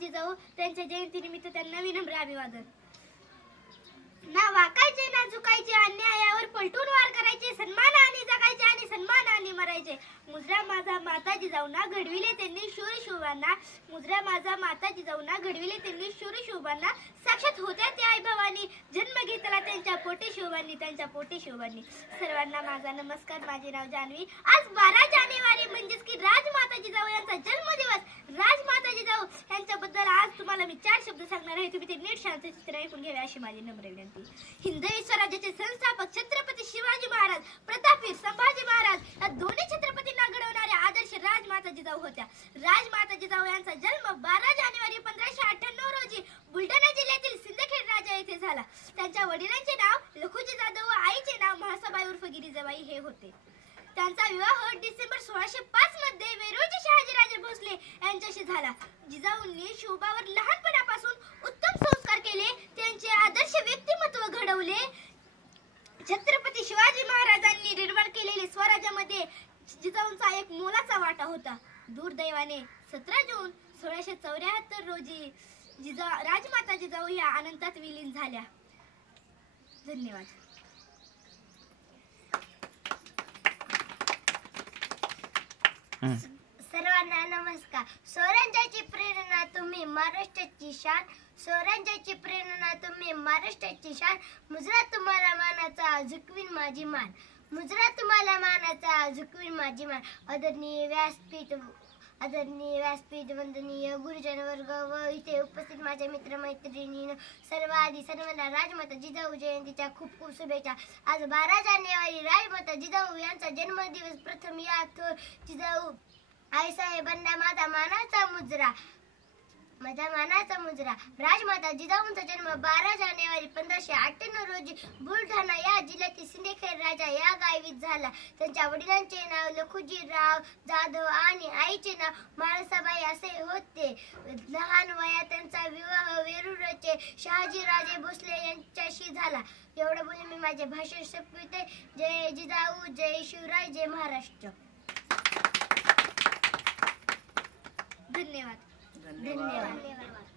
जिजाऊ त्यांच्या जयंतीनिमित्त त्यांना विनम्र अभिवादन. ना वाकायचे ना झुकायचे, अन्यायावर पलटून वार करायचे, सन्मानाने जगायचे आणि सन्मानाने मरायचे. मुजरा माझा माता जिजाऊंना घडविले त्यांनी शूर शोभांना, मुजरा माझा माता जिजाऊंना घडविले त्यांनी शूर शोभांना. साक्षात होत्या त्या आई भवानी, जन्म घेतला त्यांच्या पोटी शोभांनी, त्यांच्या पोटी शोभांनी. सर्वांना माझा नमस्कार. माझे नाव जान्हवी. आज 12 जानेवारी म्हणजेच की राजमाता जिजाऊ यांचा जन्मदिवस. राजमाता जिजाऊ यांच्याबद्दल आज तुम्हाला मी 4 शब्द सांगणार आहे. तुम्ही ते नीट शांतचित्त ऐकून घ्यावे अशी माझी नम्र विनंती. हिंदवी स्वराज्याचे संस्थापक छत्रपती शिवाजी महाराज, प्रतापवीर संभाजी महाराज या दोन्ही छत्रपतींना घडवणाऱ्या आदर्श राजमाता जिजाऊ होत्या. राजमाता जिजाऊ यांचा जन्म 12 जानेवारी 1598 रोजी बुलढाणा जिल्ह्यातील सिंदखेड राजा येथे झाला. त्यांच्या वडिलांचे नाव लखुजी जाधव व आईचे नाव म्हाळसाबाई उर्फ गिरिजाबाई हे होते. त्यांचा विवाह डिसेंबर 1605 मध्ये वेरूळचे शहाजीराजे भोसले यांच्याशी झाला. जिजाऊंनी शोभावर लहानपणापासून उत्तम संस्कार केले, त्यांचे आदर्श व्यक्तिमत्व घडवले. छत्रपती शिवाजी महाराजांनी निर्माण केलेले स्वराज्यामध्ये जिजाऊंचा एक मोलाचा वाटा होता. दुर्दैवाने 17 जून 1674 रोजी राजमाता जिजाऊ या अनंतात विलीन झाल्या. धन्यवाद. सर्वांना नमस्कार. स्वराज्याची प्रेरणा तुम्ही महाराष्ट्राची शान, स्वराज्याची प्रेरणा तुम्ही महाराष्ट्राची शान. मुजरा तुम्हाला मानाचा झुकवीन माझी मान, मुजरा तुम्हाला मानाचा झुकवीन माझी मान. आदरणीय व्यासपीठ, वंदनीय गुरुजन वर्ग व इथे उपस्थित माझ्या मित्रमैत्रिणींनो, सर्वांना राजमाता जिजाऊ जयंतीच्या खूप खूप शुभेच्छा. आज 12 जानेवारी राजमाता जिजाऊ यांचा जन्मदिवस. प्रथम या थोर जिजाऊ आईसाहेबांना माझा मानाचा मुजरा, माझा मानाचा मुजरा. राजमाता जिजाऊंचा जन्म 12 जानेवारी 1598 रोजी बुलढाणा या जिल्ह्यातील सिंदखेड राजा या गावी झाला. त्यांच्या वडिलांचे नाव लखुजीराव जाधव आणि आईचे नाव म्हाळसाबाई असे होते. लहान वयात त्यांचा विवाह वेरूळचे शहाजीराजे भोसले यांच्याशी झाला. एवढं बोलून मी माझे भाषण संपविते. जय जिजाऊ, जय शिवराय, जय महाराष्ट्र. धन्यवाद. धन्यवाद.